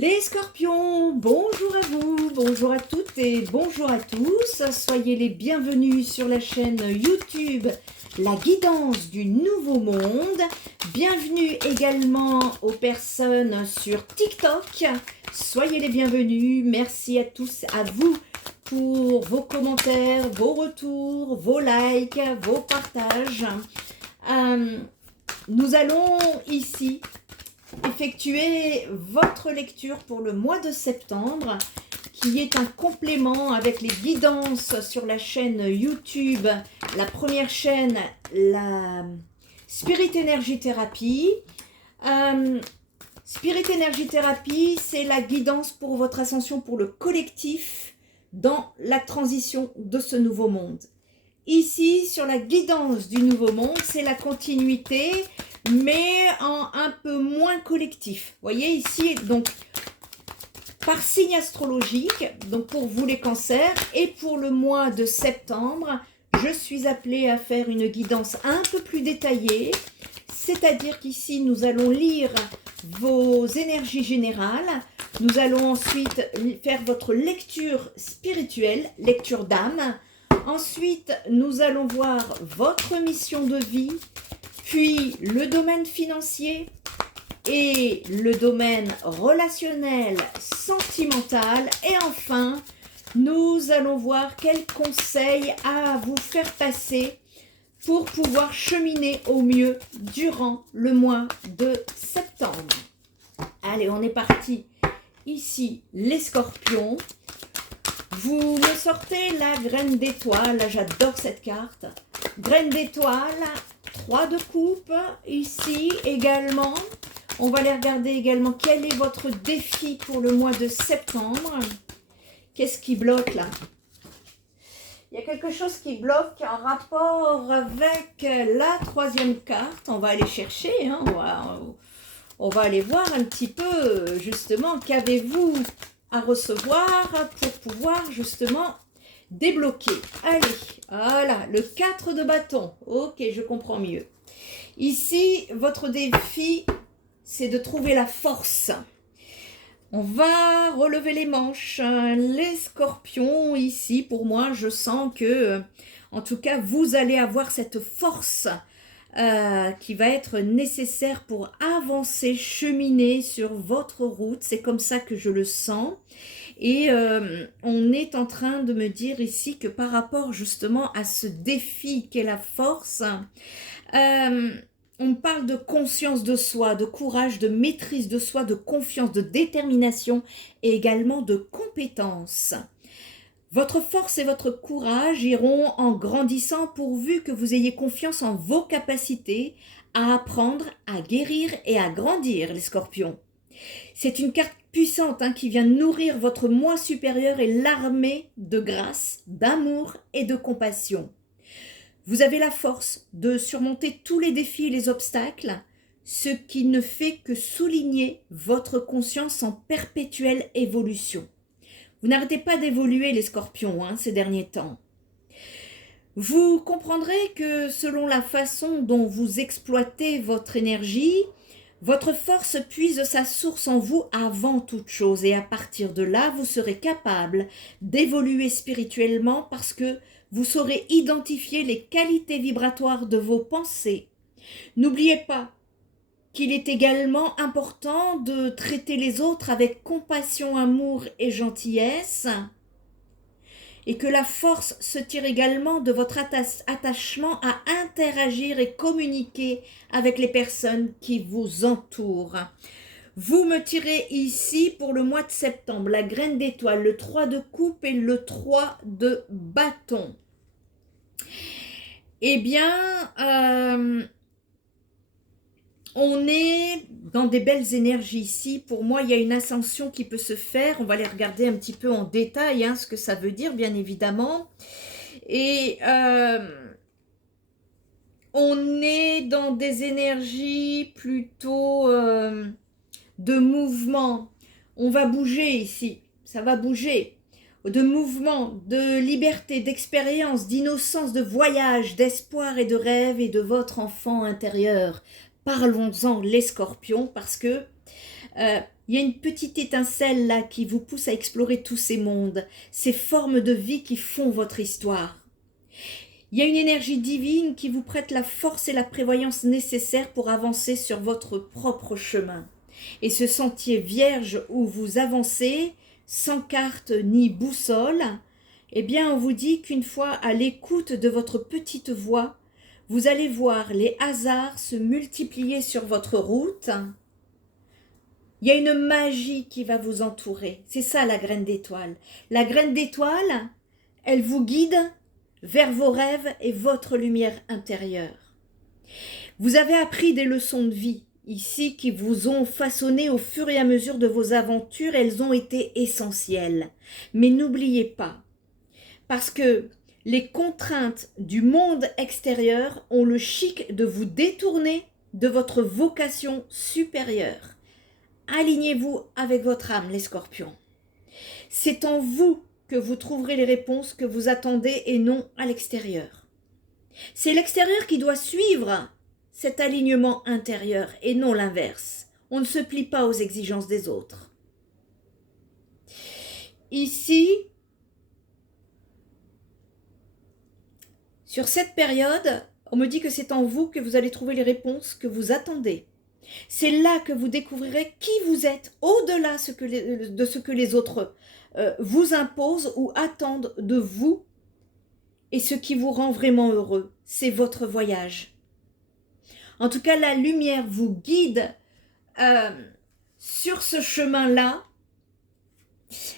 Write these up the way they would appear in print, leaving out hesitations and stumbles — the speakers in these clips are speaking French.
Les scorpions, bonjour à vous, bonjour à toutes et bonjour à tous. Soyez les bienvenus sur la chaîne YouTube La Guidance du Nouveau Monde. Bienvenue également aux personnes sur TikTok. Soyez les bienvenus. Merci à tous, à vous pour vos commentaires, vos retours, vos likes, vos partages. Nous allons ici effectuer votre lecture pour le mois de septembre, qui est un complément avec les guidances sur la chaîne YouTube, la première chaîne, la Spirit Energy Therapy. Spirit Energy Therapy, c'est la guidance pour votre ascension pour le collectif dans la transition de ce nouveau monde. Ici, sur la guidance du nouveau monde, c'est la continuité, mais en un peu moins collectif. Vous voyez ici, donc, par signe astrologique, donc pour vous les cancers, et pour le mois de septembre, je suis appelée à faire une guidance un peu plus détaillée, c'est-à-dire qu'ici, nous allons lire vos énergies générales, nous allons ensuite faire votre lecture spirituelle, lecture d'âme. Ensuite, nous allons voir votre mission de vie, puis le domaine financier et le domaine relationnel, sentimental. Et enfin, nous allons voir quels conseils à vous faire passer pour pouvoir cheminer au mieux durant le mois de septembre. Allez, on est parti. Ici, les scorpions. Vous me sortez la graine d'étoile, j'adore cette carte. Graine d'étoile, 3 de coupe, ici également. On va aller regarder également quel est votre défi pour le mois de septembre. Qu'est-ce qui bloque là? Il y a quelque chose qui bloque en rapport avec la 3e carte. On va aller chercher, hein, on va aller voir un petit peu justement qu'avez-vous à recevoir pour pouvoir justement débloquer. Allez, voilà, le 4 de bâton. Ok, je comprends mieux. Ici, votre défi, c'est de trouver la force. On va relever les manches. Les scorpions, ici, pour moi, je sens que, en tout cas, vous allez avoir cette force qui va être nécessaire pour avancer, cheminer sur votre route. C'est comme ça que je le sens. Et on est en train de me dire ici que par rapport justement à ce défi qu'est la force, on parle de conscience de soi, de courage, de maîtrise de soi, de confiance, de détermination et également de compétence. Votre force et votre courage iront en grandissant pourvu que vous ayez confiance en vos capacités à apprendre, à guérir et à grandir, les scorpions. C'est une carte puissante qui vient nourrir votre moi supérieur et l'armée de grâce, d'amour et de compassion. Vous avez la force de surmonter tous les défis et les obstacles, ce qui ne fait que souligner votre conscience en perpétuelle évolution. Vous n'arrêtez pas d'évoluer les scorpions ces derniers temps. Vous comprendrez que selon la façon dont vous exploitez votre énergie, votre force puise sa source en vous avant toute chose et à partir de là, vous serez capable d'évoluer spirituellement parce que vous saurez identifier les qualités vibratoires de vos pensées. N'oubliez pas qu'il est également important de traiter les autres avec compassion, amour et gentillesse et que la force se tire également de votre attachement à interagir et communiquer avec les personnes qui vous entourent. Vous me tirez ici pour le mois de septembre la graine d'étoile, le 3 de coupe et le 3 de bâton. Eh bien, on est dans des belles énergies ici. Pour moi, il y a une ascension qui peut se faire. On va aller regarder un petit peu en détail ce que ça veut dire, bien évidemment. Et on est dans des énergies plutôt de mouvement. On va bouger ici. Ça va bouger. De mouvement, de liberté, d'expérience, d'innocence, de voyage, d'espoir et de rêve et de votre enfant intérieur. Parlons-en les scorpions parce que Il y a une petite étincelle là qui vous pousse à explorer tous ces mondes, ces formes de vie qui font votre histoire. Il y a une énergie divine qui vous prête la force et la prévoyance nécessaires pour avancer sur votre propre chemin. Et ce sentier vierge où vous avancez, sans carte ni boussole, eh bien on vous dit qu'une fois à l'écoute de votre petite voix, vous allez voir les hasards se multiplier sur votre route. Il y a une magie qui va vous entourer. C'est ça la graine d'étoile. La graine d'étoile, elle vous guide vers vos rêves et votre lumière intérieure. Vous avez appris des leçons de vie ici qui vous ont façonné au fur et à mesure de vos aventures. Elles ont été essentielles. Mais n'oubliez pas, parce que les contraintes du monde extérieur ont le chic de vous détourner de votre vocation supérieure. Alignez-vous avec votre âme, les scorpions. C'est en vous que vous trouverez les réponses que vous attendez et non à l'extérieur. C'est l'extérieur qui doit suivre cet alignement intérieur et non l'inverse. On ne se plie pas aux exigences des autres. Ici, sur cette période, on me dit que c'est en vous que vous allez trouver les réponses que vous attendez. C'est là que vous découvrirez qui vous êtes, au-delà de ce que les autres vous imposent ou attendent de vous. Et ce qui vous rend vraiment heureux, c'est votre voyage. En tout cas, la lumière vous guide sur ce chemin-là.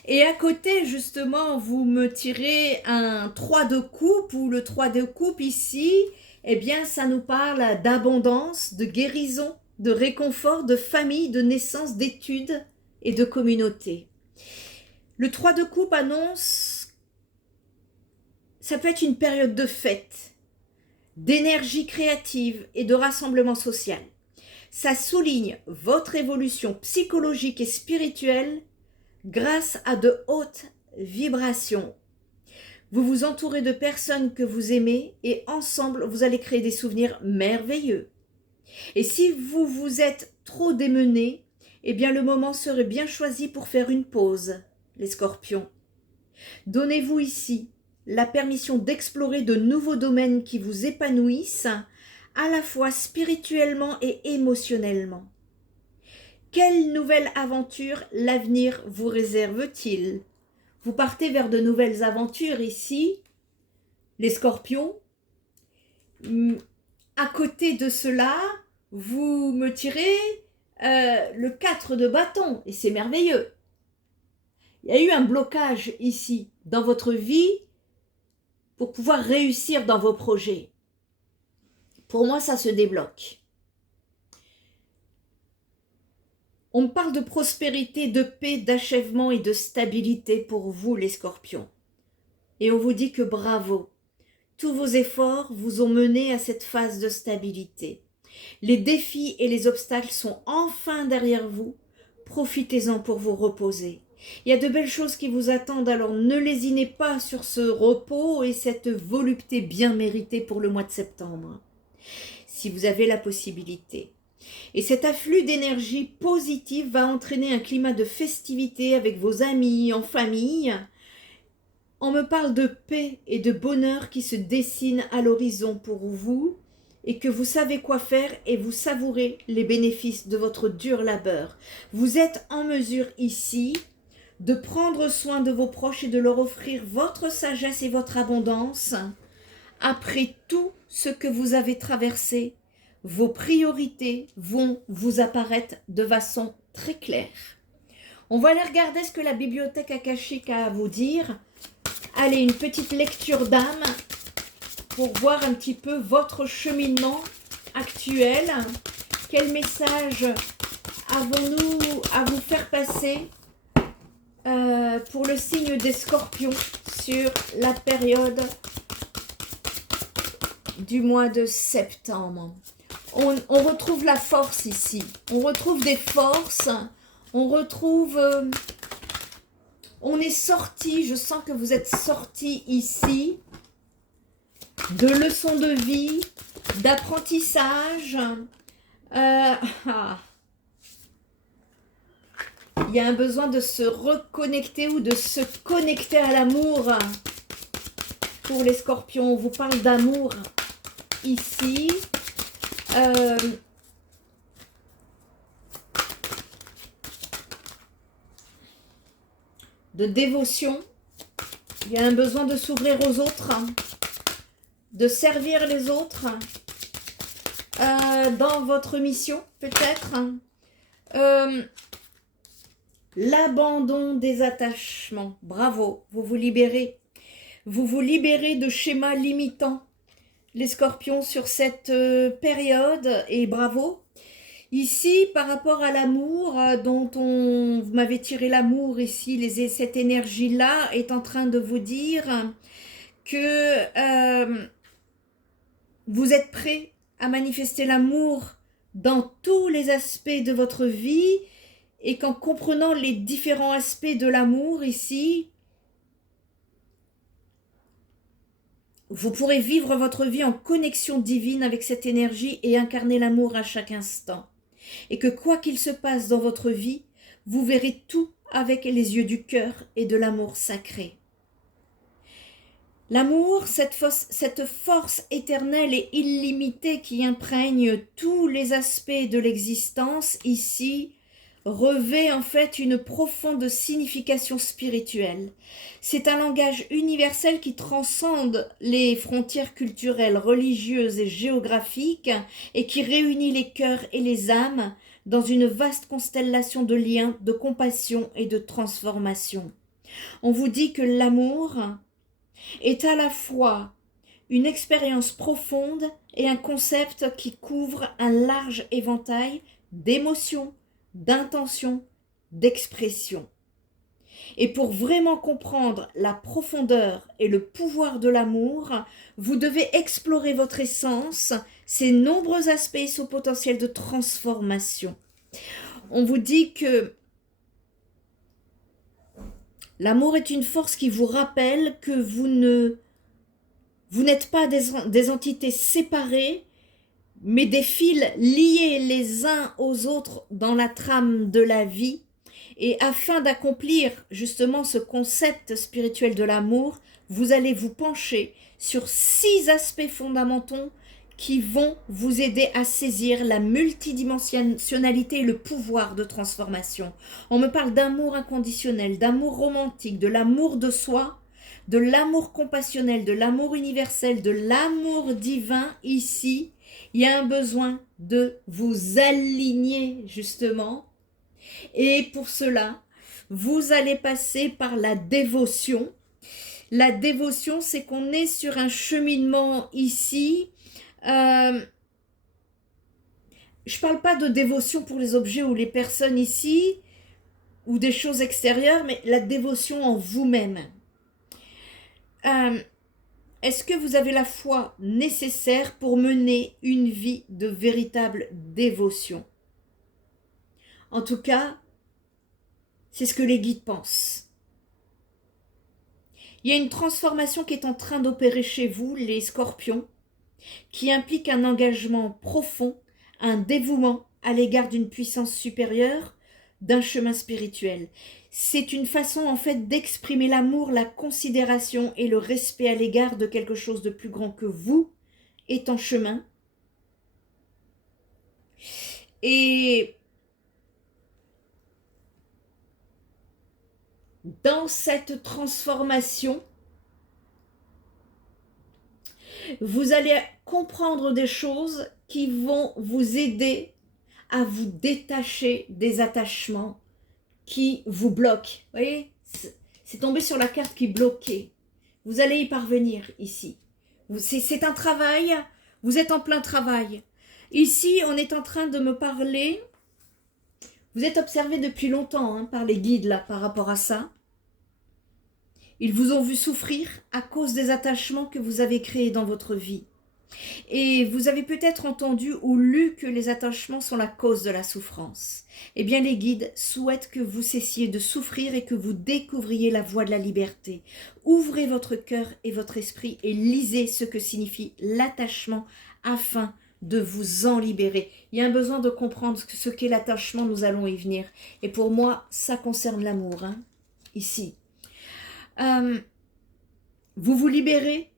Et à côté, justement, vous me tirez un 3 de coupe, ou le 3 de coupe ici, eh bien, ça nous parle d'abondance, de guérison, de réconfort, de famille, de naissance, d'études et de communauté. Le 3 de coupe annonce, ça peut être une période de fête, d'énergie créative et de rassemblement social. Ça souligne votre évolution psychologique et spirituelle grâce à de hautes vibrations. Vous vous entourez de personnes que vous aimez et ensemble, vous allez créer des souvenirs merveilleux. Et si vous vous êtes trop démené, eh bien le moment serait bien choisi pour faire une pause, les scorpions. Donnez-vous ici la permission d'explorer de nouveaux domaines qui vous épanouissent, à la fois spirituellement et émotionnellement. Quelle nouvelle aventure l'avenir vous réserve-t-il? Vous partez vers de nouvelles aventures ici, les scorpions. À côté de cela, vous me tirez le 4 de bâton, et c'est merveilleux. Il y a eu un blocage ici, dans votre vie, pour pouvoir réussir dans vos projets. Pour moi, ça se débloque. On me parle de prospérité, de paix, d'achèvement et de stabilité pour vous, les scorpions. Et on vous dit que bravo. Tous vos efforts vous ont mené à cette phase de stabilité. Les défis et les obstacles sont enfin derrière vous. Profitez-en pour vous reposer. Il y a de belles choses qui vous attendent, alors ne lésinez pas sur ce repos et cette volupté bien méritée pour le mois de septembre, si vous avez la possibilité. Et cet afflux d'énergie positive va entraîner un climat de festivité avec vos amis, en famille. On me parle de paix et de bonheur qui se dessinent à l'horizon pour vous et que vous savez quoi faire et vous savourez les bénéfices de votre dur labeur. Vous êtes en mesure ici de prendre soin de vos proches et de leur offrir votre sagesse et votre abondance. Après tout ce que vous avez traversé, vos priorités vont vous apparaître de façon très claire. On va aller regarder ce que la bibliothèque akashique a à vous dire. Allez, une petite lecture d'âme pour voir un petit peu votre cheminement actuel. Quel message avons-nous à vous faire passer pour le signe des scorpions sur la période du mois de septembre? On retrouve la force ici, on retrouve des forces, on retrouve, on est sorti, je sens que vous êtes sorti ici, de leçons de vie, d'apprentissage, Il y a un besoin de se reconnecter ou de se connecter à l'amour. Pour les scorpions, on vous parle d'amour ici. De dévotion. Il y a un besoin de s'ouvrir aux autres, de servir les autres dans votre mission, peut-être. L'abandon des attachements. Bravo, vous vous libérez. Vous vous libérez de schémas limitants, les scorpions, sur cette période, et bravo. Ici, par rapport à l'amour, vous m'avez tiré l'amour ici, cette énergie-là est en train de vous dire que vous êtes prêt à manifester l'amour dans tous les aspects de votre vie, et qu'en comprenant les différents aspects de l'amour ici, vous pourrez vivre votre vie en connexion divine avec cette énergie et incarner l'amour à chaque instant. Et que quoi qu'il se passe dans votre vie, vous verrez tout avec les yeux du cœur et de l'amour sacré. L'amour, cette force éternelle et illimitée qui imprègne tous les aspects de l'existence ici, revêt en fait une profonde signification spirituelle. C'est un langage universel qui transcende les frontières culturelles, religieuses et géographiques, et qui réunit les cœurs et les âmes dans une vaste constellation de liens, de compassion et de transformation. On vous dit que l'amour est à la fois une expérience profonde et un concept qui couvre un large éventail d'émotions, d'intention, d'expression. Et pour vraiment comprendre la profondeur et le pouvoir de l'amour, vous devez explorer votre essence, ses nombreux aspects et son potentiel de transformation. On vous dit que l'amour est une force qui vous rappelle que vous n'êtes pas des entités séparées, mais des fils liés les uns aux autres dans la trame de la vie. Et afin d'accomplir justement ce concept spirituel de l'amour, vous allez vous pencher sur 6 aspects fondamentaux qui vont vous aider à saisir la multidimensionnalité et le pouvoir de transformation. On me parle d'amour inconditionnel, d'amour romantique, de l'amour de soi, de l'amour compassionnel, de l'amour universel, de l'amour divin ici. Il y a un besoin de vous aligner justement, et pour cela, vous allez passer par la dévotion. La dévotion, c'est qu'on est sur un cheminement ici. Je ne parle pas de dévotion pour les objets ou les personnes ici, ou des choses extérieures, mais la dévotion en vous-même. Est-ce que vous avez la foi nécessaire pour mener une vie de véritable dévotion? En tout cas, c'est ce que les guides pensent. Il y a une transformation qui est en train d'opérer chez vous, les scorpions, qui implique un engagement profond, un dévouement à l'égard d'une puissance supérieure, d'un chemin spirituel. C'est une façon en fait d'exprimer l'amour, la considération et le respect à l'égard de quelque chose de plus grand que vous est en chemin. Et dans cette transformation, vous allez comprendre des choses qui vont vous aider à vous détacher des attachements qui vous bloquent. Vous voyez, c'est tombé sur la carte qui bloquait. Vous allez y parvenir ici. C'est un travail, vous êtes en plein travail. Ici, on est en train de me parler. Vous êtes observé depuis longtemps par les guides là par rapport à ça. Ils vous ont vu souffrir à cause des attachements que vous avez créés dans votre vie. Et vous avez peut-être entendu ou lu que les attachements sont la cause de la souffrance. Eh bien, les guides souhaitent que vous cessiez de souffrir et que vous découvriez la voie de la liberté. Ouvrez votre cœur et votre esprit et lisez ce que signifie l'attachement afin de vous en libérer. Il y a un besoin de comprendre ce qu'est l'attachement, nous allons y venir. Et pour moi, ça concerne l'amour, hein, ici. Vous vous libérez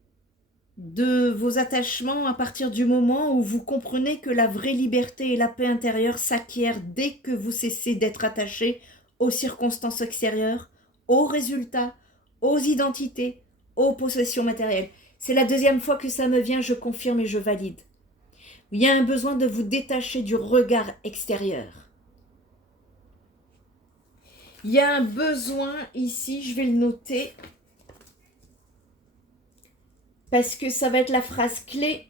de vos attachements à partir du moment où vous comprenez que la vraie liberté et la paix intérieure s'acquièrent dès que vous cessez d'être attaché aux circonstances extérieures, aux résultats, aux identités, aux possessions matérielles. C'est la deuxième fois que ça me vient, je confirme et je valide. Il y a un besoin de vous détacher du regard extérieur. Il y a un besoin ici, je vais le noter, parce que ça va être la phrase clé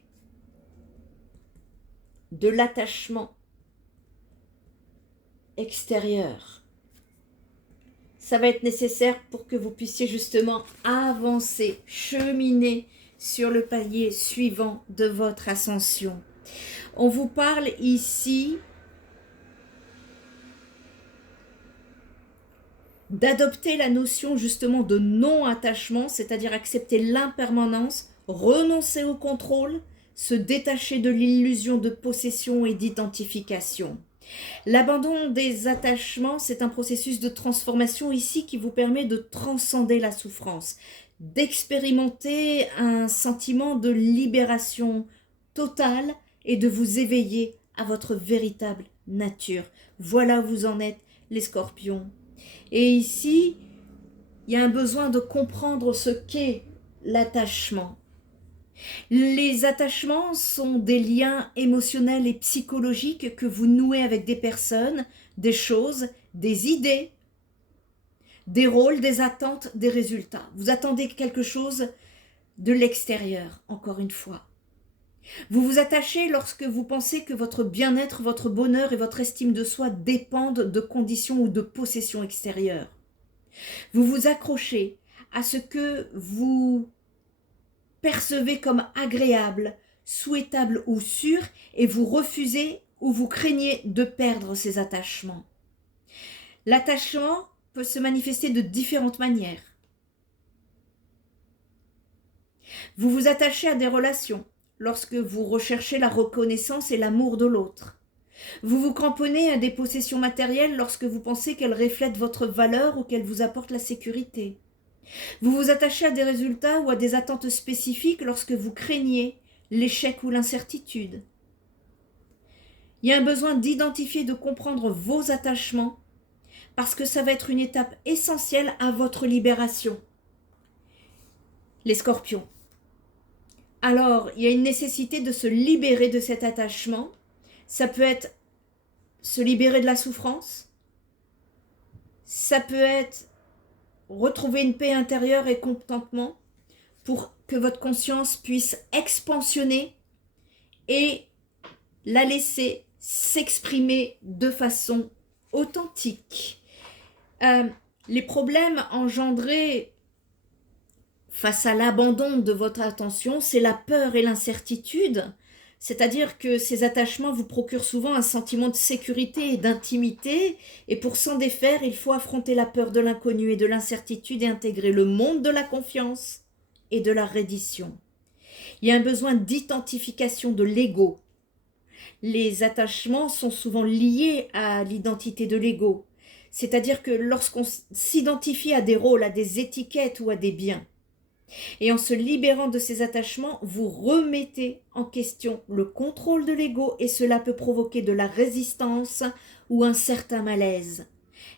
de l'attachement extérieur. Ça va être nécessaire pour que vous puissiez justement avancer, cheminer sur le palier suivant de votre ascension. On vous parle ici d'adopter la notion justement de non-attachement, c'est-à-dire accepter l'impermanence, renoncer au contrôle, se détacher de l'illusion de possession et d'identification. L'abandon des attachements, c'est un processus de transformation ici qui vous permet de transcender la souffrance, d'expérimenter un sentiment de libération totale et de vous éveiller à votre véritable nature. Voilà où vous en êtes, les scorpions. Et ici, il y a un besoin de comprendre ce qu'est l'attachement. Les attachements sont des liens émotionnels et psychologiques que vous nouez avec des personnes, des choses, des idées, des rôles, des attentes, des résultats. Vous attendez quelque chose de l'extérieur, encore une fois. Vous vous attachez lorsque vous pensez que votre bien-être, votre bonheur et votre estime de soi dépendent de conditions ou de possessions extérieures. Vous vous accrochez à ce que vous percevez comme agréable, souhaitable ou sûr et vous refusez ou vous craignez de perdre ces attachements. L'attachement peut se manifester de différentes manières. Vous vous attachez à des relations lorsque vous recherchez la reconnaissance et l'amour de l'autre. Vous vous cramponnez à des possessions matérielles lorsque vous pensez qu'elles reflètent votre valeur ou qu'elles vous apportent la sécurité. Vous vous attachez à des résultats ou à des attentes spécifiques lorsque vous craignez l'échec ou l'incertitude. Il y a un besoin d'identifier, de comprendre vos attachements parce que ça va être une étape essentielle à votre libération. Les scorpions. Alors, il y a une nécessité de se libérer de cet attachement. Ça peut être se libérer de la souffrance. Ça peut être retrouver une paix intérieure et contentement pour que votre conscience puisse expansionner et la laisser s'exprimer de façon authentique. Les problèmes engendrés face à l'abandon de votre attention, c'est la peur et l'incertitude. C'est-à-dire que ces attachements vous procurent souvent un sentiment de sécurité et d'intimité, et pour s'en défaire, il faut affronter la peur de l'inconnu et de l'incertitude et intégrer le monde de la confiance et de la reddition. Il y a un besoin d'identification de l'ego. Les attachements sont souvent liés à l'identité de l'ego, c'est-à-dire que lorsqu'on s'identifie à des rôles, à des étiquettes ou à des biens, et en se libérant de ces attachements, vous remettez en question le contrôle de l'ego et cela peut provoquer de la résistance ou un certain malaise.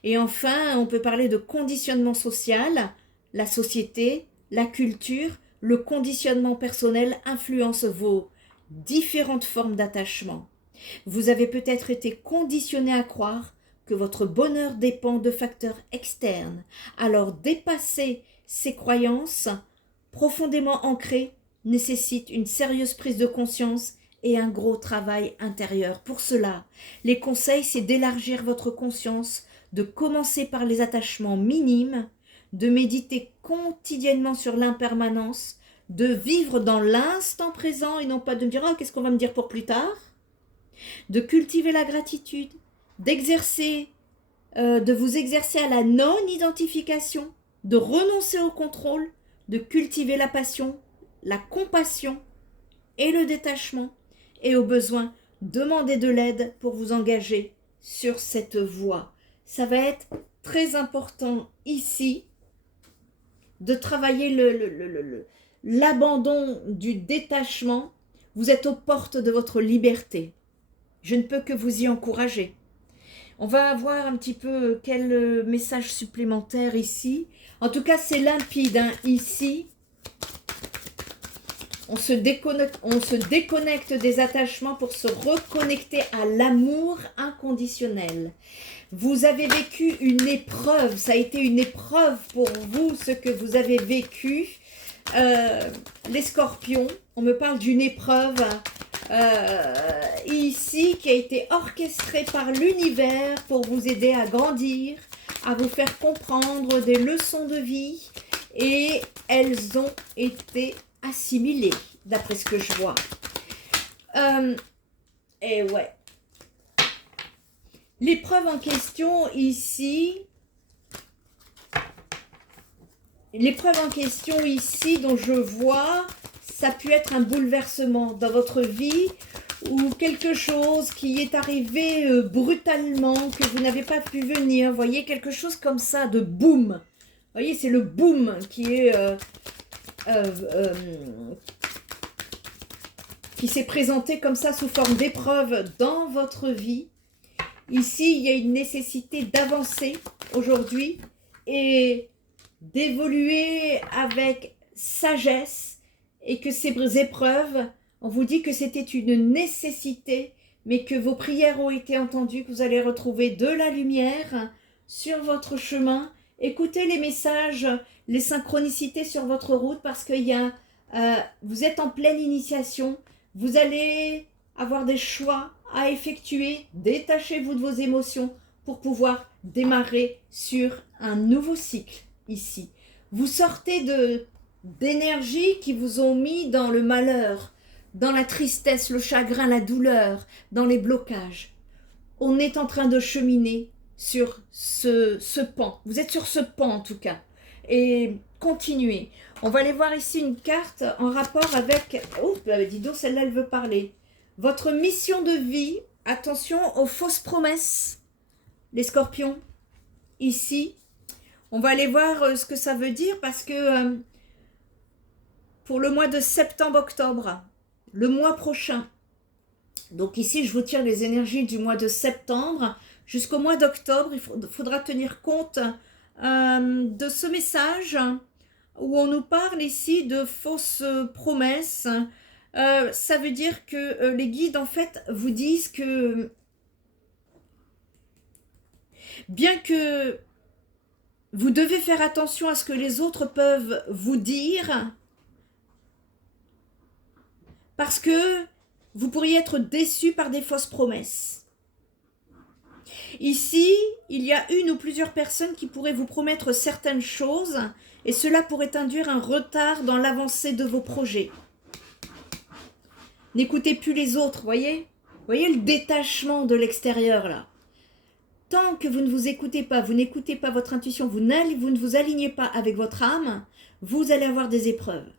Et enfin, on peut parler de conditionnement social. La société, la culture, le conditionnement personnel influencent vos différentes formes d'attachement. Vous avez peut-être été conditionné à croire que votre bonheur dépend de facteurs externes. Alors dépasser ces croyances profondément ancré, nécessite une sérieuse prise de conscience et un gros travail intérieur. Pour cela, les conseils, c'est d'élargir votre conscience, de commencer par les attachements minimes, de méditer quotidiennement sur l'impermanence, de vivre dans l'instant présent et non pas de me dire « Ah, qu'est-ce qu'on va me dire pour plus tard ?» de cultiver la gratitude, d'exercer, de vous exercer à la non-identification, de renoncer au contrôle, de cultiver la passion, la compassion et le détachement, et au besoin, demandez de l'aide pour vous engager sur cette voie. Ça va être très important ici de travailler l'abandon du détachement. Vous êtes aux portes de votre liberté. Je ne peux que vous y encourager. On va voir un petit peu quel message supplémentaire ici. En tout cas, c'est limpide, hein. Ici, on se déconnecte des attachements pour se reconnecter à l'amour inconditionnel. Vous avez vécu une épreuve, ça a été une épreuve pour vous, ce que vous avez vécu. Les scorpions, on me parle d'une épreuve ici qui a été orchestrée par l'univers pour vous aider à grandir, à vous faire comprendre des leçons de vie, et elles ont été assimilées, d'après ce que je vois. Et ouais. L'épreuve en question ici, dont je vois, ça peut être un bouleversement dans votre vie ou quelque chose qui est arrivé brutalement, que vous n'avez pas pu venir. Vous voyez, quelque chose comme ça, de boum. Vous voyez, c'est le boum qui est... qui s'est présenté comme ça sous forme d'épreuve dans votre vie. Ici, il y a une nécessité d'avancer aujourd'hui et d'évoluer avec sagesse, et que ces épreuves, on vous dit que c'était une nécessité, mais que vos prières ont été entendues, que vous allez retrouver de la lumière sur votre chemin. Écoutez les messages, les synchronicités sur votre route, parce que vous êtes en pleine initiation, vous allez avoir des choix à effectuer. Détachez-vous de vos émotions pour pouvoir démarrer sur un nouveau cycle ici. Vous sortez d'énergies qui vous ont mis dans le malheur, dans la tristesse, le chagrin, la douleur, dans les blocages. On est en train de cheminer sur ce pan. Vous êtes sur ce pan en tout cas. Et continuez. On va aller voir ici une carte en rapport avec... Oh, dis donc, celle-là, elle veut parler. Votre mission de vie. Attention aux fausses promesses, les scorpions. Ici, on va aller voir ce que ça veut dire, parce que pour le mois de septembre-octobre, le mois prochain, donc ici, je vous tire les énergies du mois de septembre jusqu'au mois d'octobre. Il faudra tenir compte de ce message où on nous parle ici de fausses promesses. Ça veut dire que les guides, en fait, vous disent que bien que vous devez faire attention à ce que les autres peuvent vous dire, parce que vous pourriez être déçu par des fausses promesses. Ici, il y a une ou plusieurs personnes qui pourraient vous promettre certaines choses, et cela pourrait induire un retard dans l'avancée de vos projets. N'écoutez plus les autres, voyez le détachement de l'extérieur là. Tant que vous ne vous écoutez pas, vous n'écoutez pas votre intuition, vous ne vous alignez pas avec votre âme, vous allez avoir des épreuves.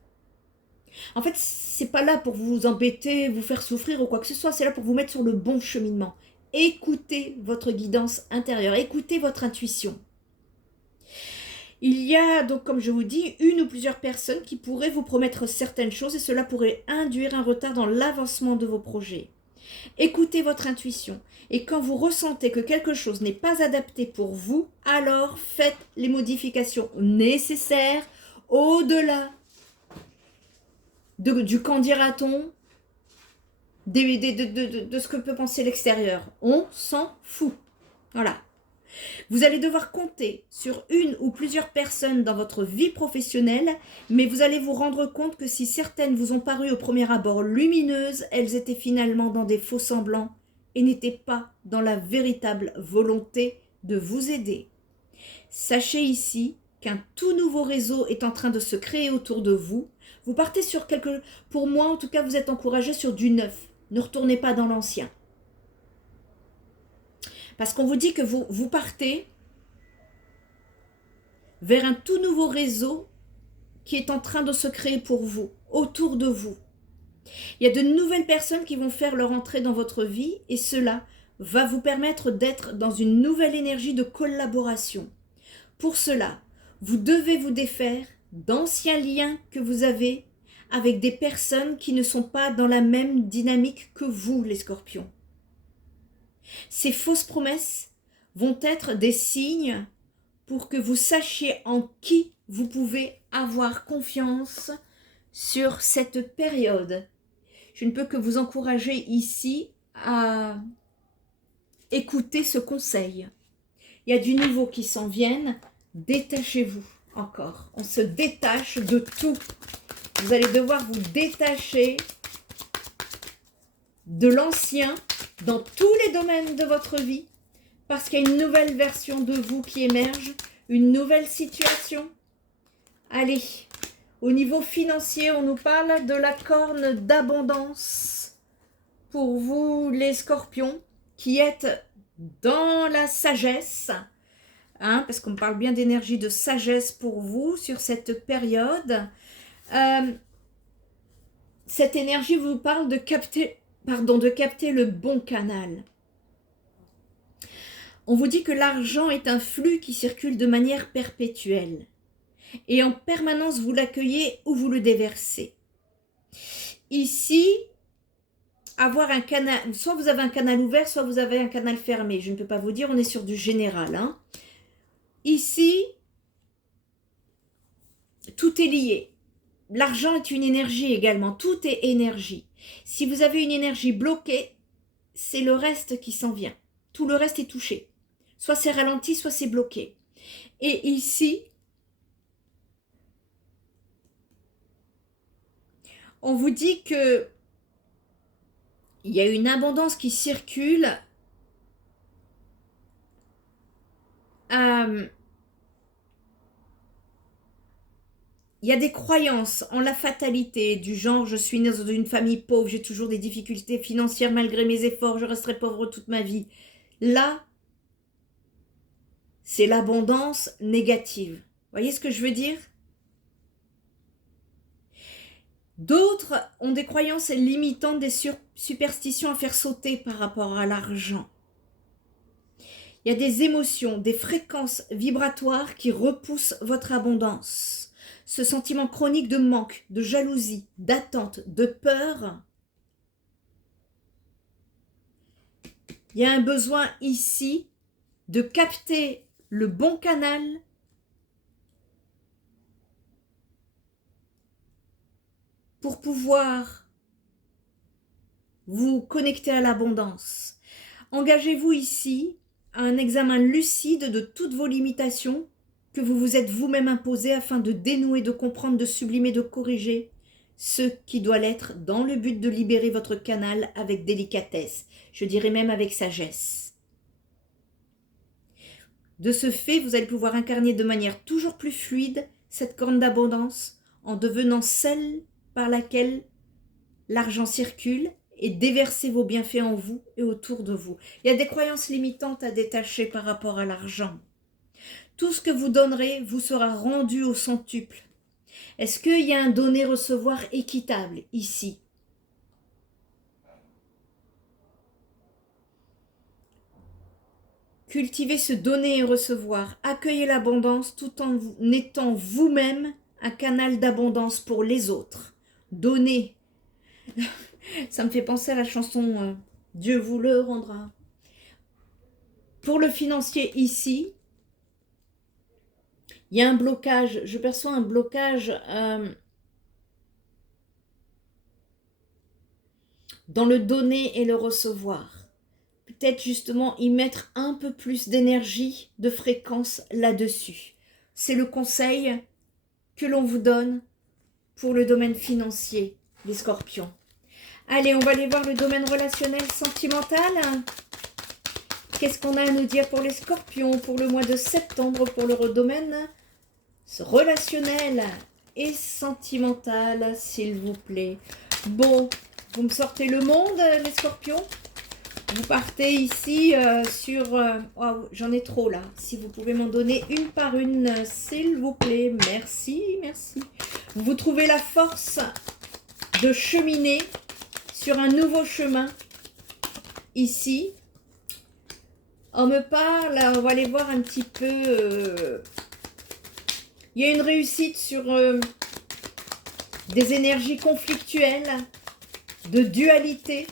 En fait, c'est pas là pour vous embêter, vous faire souffrir ou quoi que ce soit, c'est là pour vous mettre sur le bon cheminement. Écoutez votre guidance intérieure, écoutez votre intuition. Il y a donc, comme je vous dis, une ou plusieurs personnes qui pourraient vous promettre certaines choses, et cela pourrait induire un retard dans l'avancement de vos projets. Écoutez votre intuition, et quand vous ressentez que quelque chose n'est pas adapté pour vous, alors faites les modifications nécessaires au-delà du qu'en dira-t-on, de ce que peut penser l'extérieur. On s'en fout. Voilà. Vous allez devoir compter sur une ou plusieurs personnes dans votre vie professionnelle, mais vous allez vous rendre compte que si certaines vous ont paru au premier abord lumineuses, elles étaient finalement dans des faux semblants et n'étaient pas dans la véritable volonté de vous aider. Sachez ici qu'un tout nouveau réseau est en train de se créer autour de vous. Vous partez sur pour moi en tout cas, vous êtes encouragé sur du neuf. Ne retournez pas dans l'ancien. Parce qu'on vous dit que vous partez vers un tout nouveau réseau qui est en train de se créer pour vous, autour de vous. Il y a de nouvelles personnes qui vont faire leur entrée dans votre vie et cela va vous permettre d'être dans une nouvelle énergie de collaboration. Pour cela, vous devez vous défaire d'anciens liens que vous avez avec des personnes qui ne sont pas dans la même dynamique que vous, les scorpions. Ces fausses promesses vont être des signes pour que vous sachiez en qui vous pouvez avoir confiance sur cette période. Je ne peux que vous encourager ici à écouter ce conseil. Il y a du nouveau qui s'en vient. Détachez-vous encore. On se détache de tout. Vous allez devoir vous détacher de l'ancien dans tous les domaines de votre vie parce qu'il y a une nouvelle version de vous qui émerge, une nouvelle situation. Allez, au niveau financier, on nous parle de la corne d'abondance pour vous les scorpions qui êtes dans la sagesse, hein, parce qu'on parle bien d'énergie de sagesse pour vous sur cette période. Cette énergie vous parle de capter le bon canal. On vous dit que l'argent est un flux qui circule de manière perpétuelle et en permanence vous l'accueillez ou vous le déversez. Ici, avoir un canal, soit vous avez un canal ouvert, soit vous avez un canal fermé. Je ne peux pas vous dire, on est sur du général, hein. Ici, tout est lié. L'argent est une énergie également, tout est énergie. Si vous avez une énergie bloquée, c'est le reste qui s'en vient. Tout le reste est touché. Soit c'est ralenti, soit c'est bloqué. Et ici, on vous dit que il y a une abondance qui circule. Il y a des croyances en la fatalité, du genre je suis née dans une famille pauvre, j'ai toujours des difficultés financières malgré mes efforts, je resterai pauvre toute ma vie. Là, c'est l'abondance négative. Voyez ce que je veux dire? D'autres ont des croyances limitantes, des superstitions à faire sauter par rapport à l'argent. Il y a des émotions, des fréquences vibratoires qui repoussent votre abondance. Ce sentiment chronique de manque, de jalousie, d'attente, de peur. Il y a un besoin ici de capter le bon canal pour pouvoir vous connecter à l'abondance. Engagez-vous ici à un examen lucide de toutes vos limitations que vous vous êtes vous-même imposées afin de dénouer, de comprendre, de sublimer, de corriger ce qui doit l'être dans le but de libérer votre canal avec délicatesse, je dirais même avec sagesse. De ce fait, vous allez pouvoir incarner de manière toujours plus fluide cette corne d'abondance en devenant celle par laquelle l'argent circule et déverser vos bienfaits en vous et autour de vous. Il y a des croyances limitantes à détacher par rapport à l'argent. Tout ce que vous donnerez vous sera rendu au centuple. Est-ce qu'il y a un donner-recevoir équitable ici? Cultivez ce donner et recevoir. Accueillez l'abondance tout en étant vous-même un canal d'abondance pour les autres. Donnez. Ça me fait penser à la chanson Dieu vous le rendra. Pour le financier ici, il y a un blocage. Je perçois un blocage dans le donner et le recevoir. Peut-être justement y mettre un peu plus d'énergie, de fréquence là-dessus. C'est le conseil que l'on vous donne pour le domaine financier, les scorpions. Allez, on va aller voir le domaine relationnel sentimental. Qu'est-ce qu'on a à nous dire pour les scorpions pour le mois de septembre, pour le domaine relationnel et sentimental, s'il vous plaît. Bon, vous me sortez le monde, les scorpions. Vous partez ici sur... oh, j'en ai trop là. Si vous pouvez m'en donner une par une, s'il vous plaît. Merci, merci. Vous trouvez la force de cheminer sur un nouveau chemin ici. On me parle, on va aller voir un petit peu. Il y a une réussite sur des énergies conflictuelles, de dualité.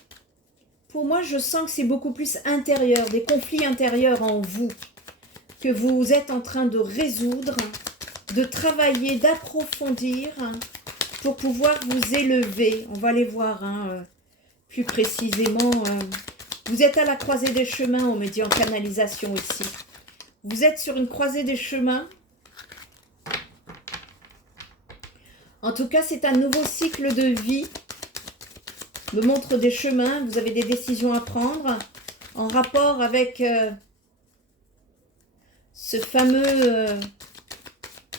Pour moi, je sens que c'est beaucoup plus intérieur, des conflits intérieurs en vous, que vous êtes en train de résoudre, de travailler, d'approfondir, pour pouvoir vous élever. On va aller voir plus précisément. Vous êtes à la croisée des chemins, on me dit en canalisation ici. Vous êtes sur une croisée des chemins. En tout cas, c'est un nouveau cycle de vie. Me montre des chemins, vous avez des décisions à prendre en rapport avec ce fameux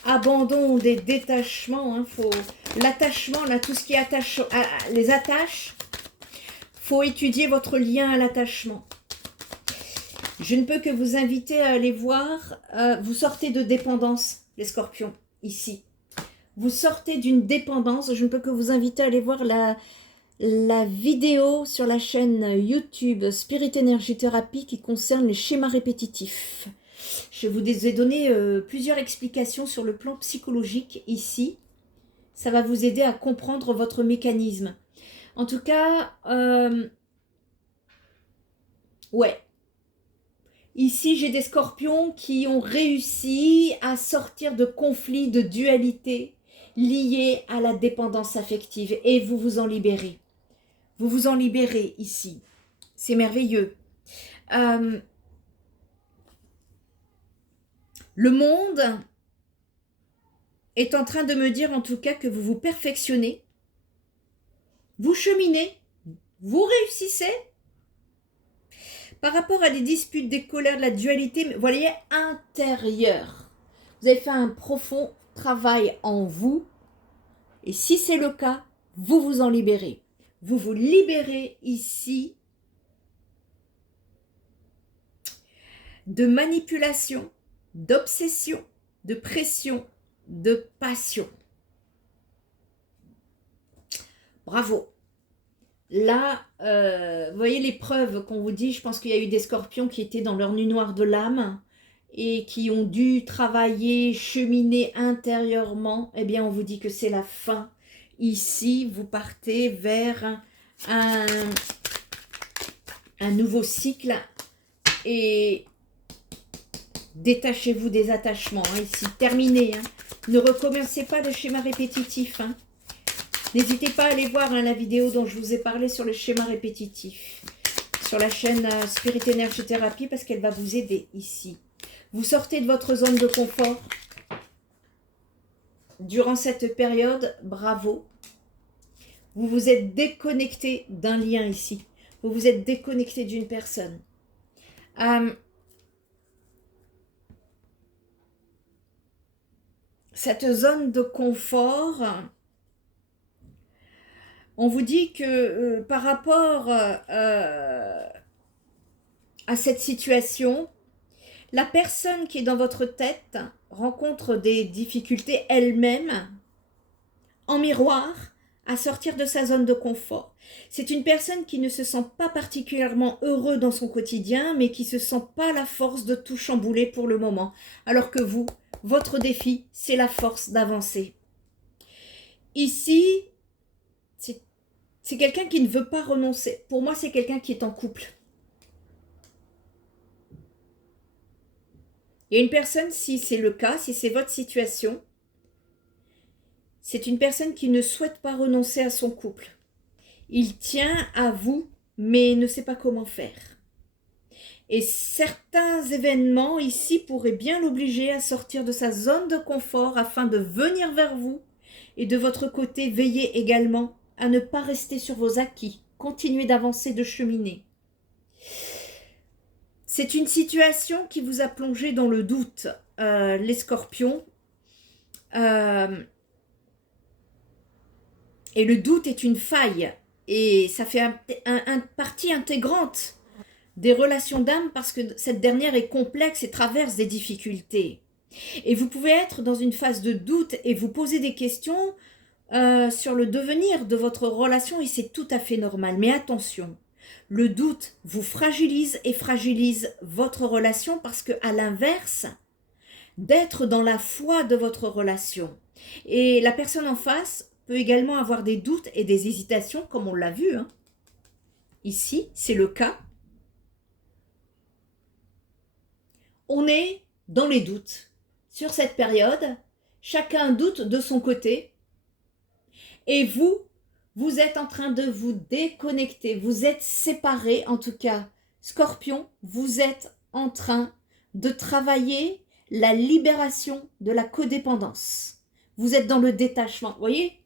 abandon des détachements. L'attachement, là, tout ce qui attache, les attaches, faut étudier votre lien à l'attachement. Je ne peux que vous inviter à aller voir, vous sortez de dépendance, les scorpions, ici. Vous sortez d'une dépendance, je ne peux que vous inviter à aller voir la vidéo sur la chaîne YouTube Spirit Energy Therapy qui concerne les schémas répétitifs. Je vous ai donné plusieurs explications sur le plan psychologique ici. Ça va vous aider à comprendre votre mécanisme. En tout cas, ouais. Ici, j'ai des scorpions qui ont réussi à sortir de conflits, de dualités liés à la dépendance affective. Et vous vous en libérez. Vous vous en libérez ici. C'est merveilleux. Le monde est en train de me dire en tout cas que vous vous perfectionnez. Vous cheminez. Vous réussissez. Par rapport à des disputes, des colères, de la dualité, vous voyez, intérieure. Vous avez fait un profond travail en vous. Et si c'est le cas, vous vous en libérez. Vous vous libérez ici de manipulation, d'obsession, de pression, de passion. Bravo. Là, vous voyez les preuves qu'on vous dit, je pense qu'il y a eu des scorpions qui étaient dans leur nuit noire de l'âme et qui ont dû travailler, cheminer intérieurement. Eh bien, on vous dit que c'est la fin. Ici, vous partez vers un nouveau cycle et détachez-vous des attachements. Ici, terminé. Ne recommencez pas le schéma répétitif. N'hésitez pas à aller voir la vidéo dont je vous ai parlé sur le schéma répétitif. Sur la chaîne Spirit Energy Therapy parce qu'elle va vous aider ici. Vous sortez de votre zone de confort. Durant cette période, bravo. Vous vous êtes déconnecté d'un lien ici. Vous vous êtes déconnecté d'une personne. Cette zone de confort, on vous dit que par rapport à cette situation, la personne qui est dans votre tête rencontre des difficultés elle-même, en miroir, à sortir de sa zone de confort. C'est une personne qui ne se sent pas particulièrement heureux dans son quotidien, mais qui ne se sent pas la force de tout chambouler pour le moment. Alors que vous, votre défi, c'est la force d'avancer. Ici, c'est quelqu'un qui ne veut pas renoncer. Pour moi, c'est quelqu'un qui est en couple. Il y a une personne, si c'est le cas, si c'est votre situation, c'est une personne qui ne souhaite pas renoncer à son couple. Il tient à vous, mais ne sait pas comment faire. Et certains événements ici pourraient bien l'obliger à sortir de sa zone de confort afin de venir vers vous. Et de votre côté, veillez également à ne pas rester sur vos acquis. Continuez d'avancer, de cheminer. C'est une situation qui vous a plongé dans le doute, les scorpions. Et le doute est une faille. Et ça fait un partie intégrante des relations d'âme parce que cette dernière est complexe et traverse des difficultés. Et vous pouvez être dans une phase de doute et vous poser des questions sur le devenir de votre relation et c'est tout à fait normal. Mais attention, le doute vous fragilise et fragilise votre relation parce que à l'inverse, d'être dans la foi de votre relation. Et la personne en face peut également avoir des doutes et des hésitations comme on l'a vu. Hein. Ici, c'est le cas. On est dans les doutes. Sur cette période, chacun doute de son côté. Et vous, vous êtes en train de vous déconnecter. Vous êtes séparés, en tout cas. Scorpion, vous êtes en train de travailler la libération de la codépendance. Vous êtes dans le détachement. Vous voyez?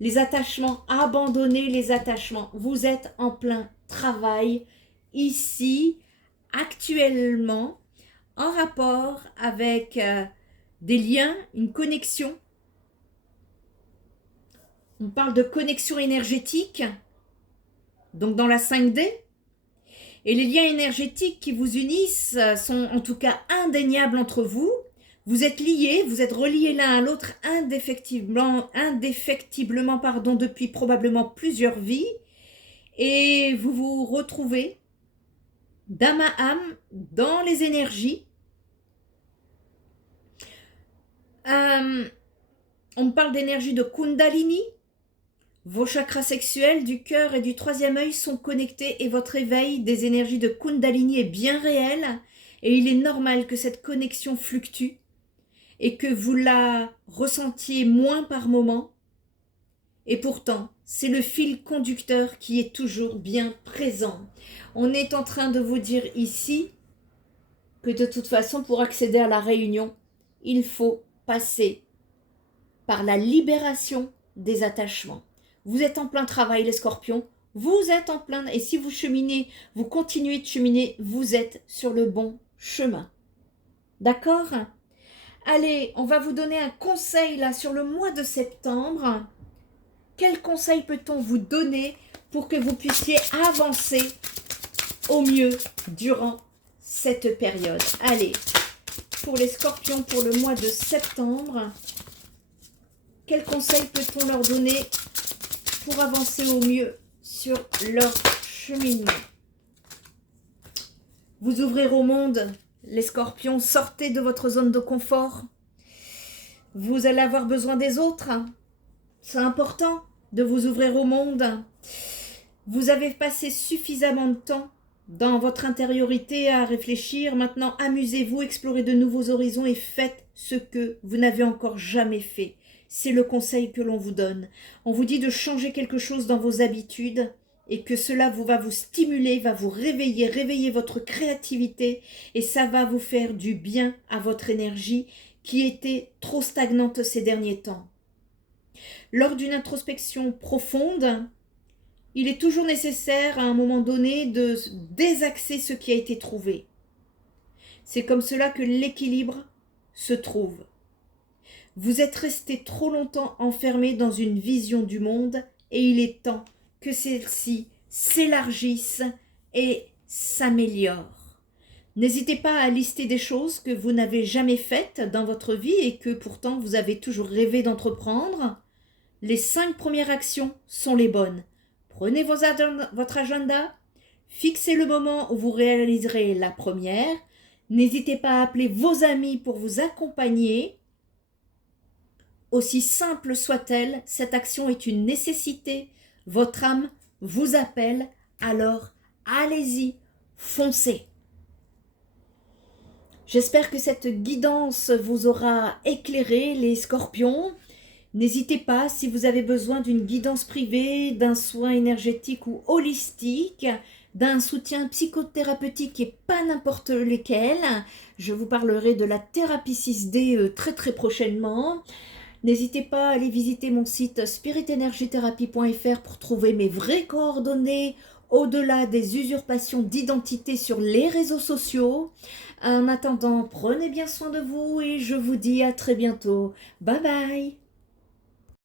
Les attachements, abandonnez les attachements. Vous êtes en plein travail ici, actuellement, en rapport avec des liens, une connexion. On parle de connexion énergétique, donc dans la 5D. Et les liens énergétiques qui vous unissent sont en tout cas indéniables entre vous. Vous êtes liés, vous êtes reliés l'un à l'autre indéfectiblement depuis probablement plusieurs vies. Et vous vous retrouvez d'âme à âme dans les énergies. On me parle d'énergie de Kundalini. Vos chakras sexuels du cœur et du troisième œil sont connectés et votre éveil des énergies de Kundalini est bien réel et il est normal que cette connexion fluctue et que vous la ressentiez moins par moment. Et pourtant, c'est le fil conducteur qui est toujours bien présent. On est en train de vous dire ici que de toute façon, pour accéder à la réunion, il faut passer par la libération des attachements. Vous êtes en plein travail, les scorpions. Vous êtes en plein... Et si vous cheminez, vous continuez de cheminer, vous êtes sur le bon chemin. D'accord? Allez, on va vous donner un conseil là sur le mois de septembre. Quel conseil peut-on vous donner pour que vous puissiez avancer au mieux durant cette période? Allez, pour les scorpions, pour le mois de septembre, quel conseil peut-on leur donner pour avancer au mieux sur leur cheminement? Vous ouvrir au monde, les scorpions, sortez de votre zone de confort. Vous allez avoir besoin des autres. C'est important de vous ouvrir au monde. Vous avez passé suffisamment de temps dans votre intériorité à réfléchir. Maintenant, amusez-vous, explorez de nouveaux horizons et faites ce que vous n'avez encore jamais fait. C'est le conseil que l'on vous donne. On vous dit de changer quelque chose dans vos habitudes et que cela va vous stimuler, va vous réveiller, réveiller votre créativité et ça va vous faire du bien à votre énergie qui était trop stagnante ces derniers temps. Lors d'une introspection profonde, il est toujours nécessaire à un moment donné de désaxer ce qui a été trouvé. C'est comme cela que l'équilibre se trouve. Vous êtes resté trop longtemps enfermé dans une vision du monde et il est temps que celle-ci s'élargisse et s'améliore. N'hésitez pas à lister des choses que vous n'avez jamais faites dans votre vie et que pourtant vous avez toujours rêvé d'entreprendre. Les 5 premières actions sont les bonnes. Prenez votre agenda, fixez le moment où vous réaliserez la première. N'hésitez pas à appeler vos amis pour vous accompagner. Aussi simple soit-elle, cette action est une nécessité. Votre âme vous appelle, alors allez-y, foncez. J'espère que cette guidance vous aura éclairé, les scorpions. N'hésitez pas, si vous avez besoin d'une guidance privée, d'un soin énergétique ou holistique, d'un soutien psychothérapeutique et pas n'importe lesquels, je vous parlerai de la thérapie 6D très prochainement. N'hésitez pas à aller visiter mon site spiritenergithérapie.fr pour trouver mes vraies coordonnées au-delà des usurpations d'identité sur les réseaux sociaux. En attendant, prenez bien soin de vous et je vous dis à très bientôt. Bye bye!